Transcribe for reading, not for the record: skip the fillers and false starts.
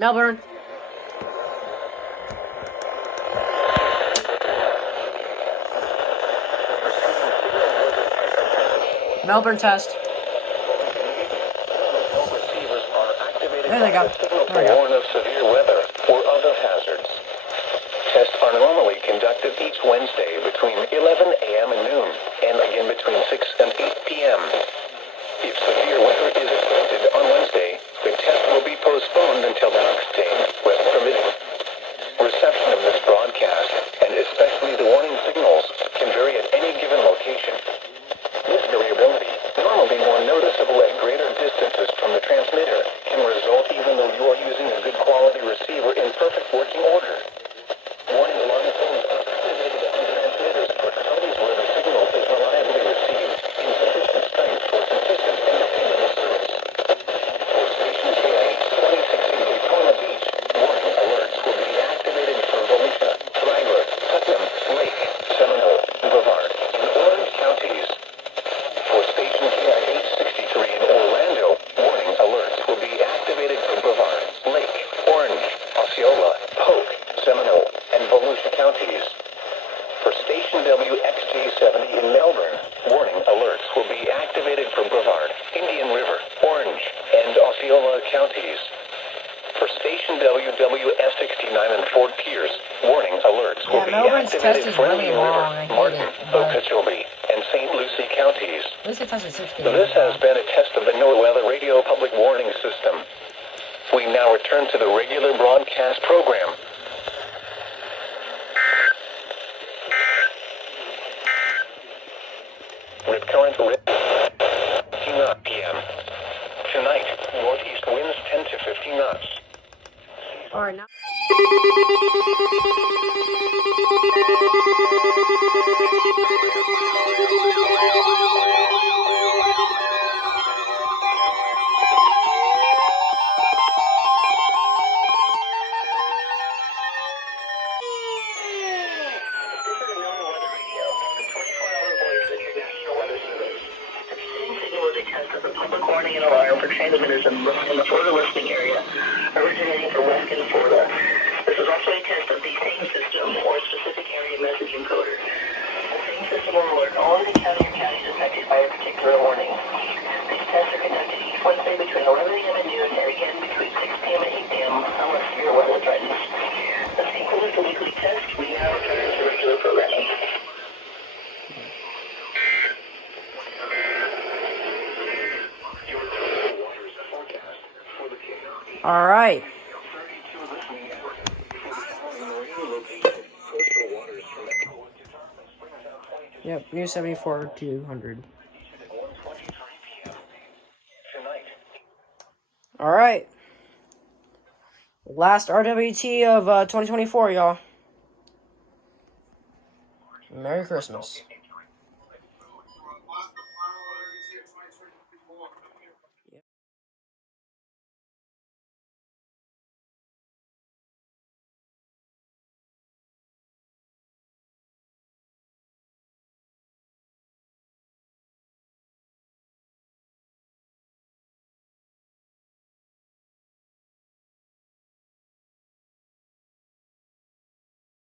Melbourne. Melbourne test. There they go. There we go. Warn of severe weather or other hazards. Tests are normally conducted each Wednesday between 11 a.m. and noon, and again between 6 and 8 p.m. If severe weather is expected on Wednesday, the test will be postponed until the next day, weather permitting. Reception of this broadcast, and especially the warning signals, can vary at any given location. This variability, normally more noticeable at greater distances from the transmitter, can result even though you are using a good quality receiver in perfect working order. Warning alarm phones are activated on transmitters for counties where the signal is reliably received in sufficient strength for consistent and dependable service. For station KIH 26 in Daytona Beach, warning alerts will be activated for Volusia, Flagler, Putnam, Lake, Seminole, Brevard, and Orange counties. For station KIH 63 in Orlando, warning alerts will be activated for Brevard, Lake, Orange, Osceola, Polk, Seminole, and Volusia counties. For station WXJ70 in Melbourne, warning alerts will be activated for Brevard, Indian River, Orange, and Osceola counties. For station WWF69 in Fort Pierce, warning alerts will be Melbourne's test activated is for really Indian long. River, I hate Martin, it, but Okeechobee, and St. Lucie counties. at least it tested 16. This has been a test of the NOAA Weather Radio Public Warning System. We now return to the regular broadcast program. Rip current 15 p.m. Tonight, northeast winds 10 to 15 knots. All right, now. Warning and alarm for transmitters in the Florida listening area, originating from Western Florida. This is also a test of the same system or specific area message encoder. The same system will alert all of the county or counties affected by a particular warning. These tests are conducted each Wednesday between 11 a.m. and noon, and again between 6 p.m. and 8 p.m. unless severe weather threatens. This concludes the weekly test. We now return to regular programming. All right. Yep, new 74 200. All right. Last RWT of 2024, y'all. Merry Christmas.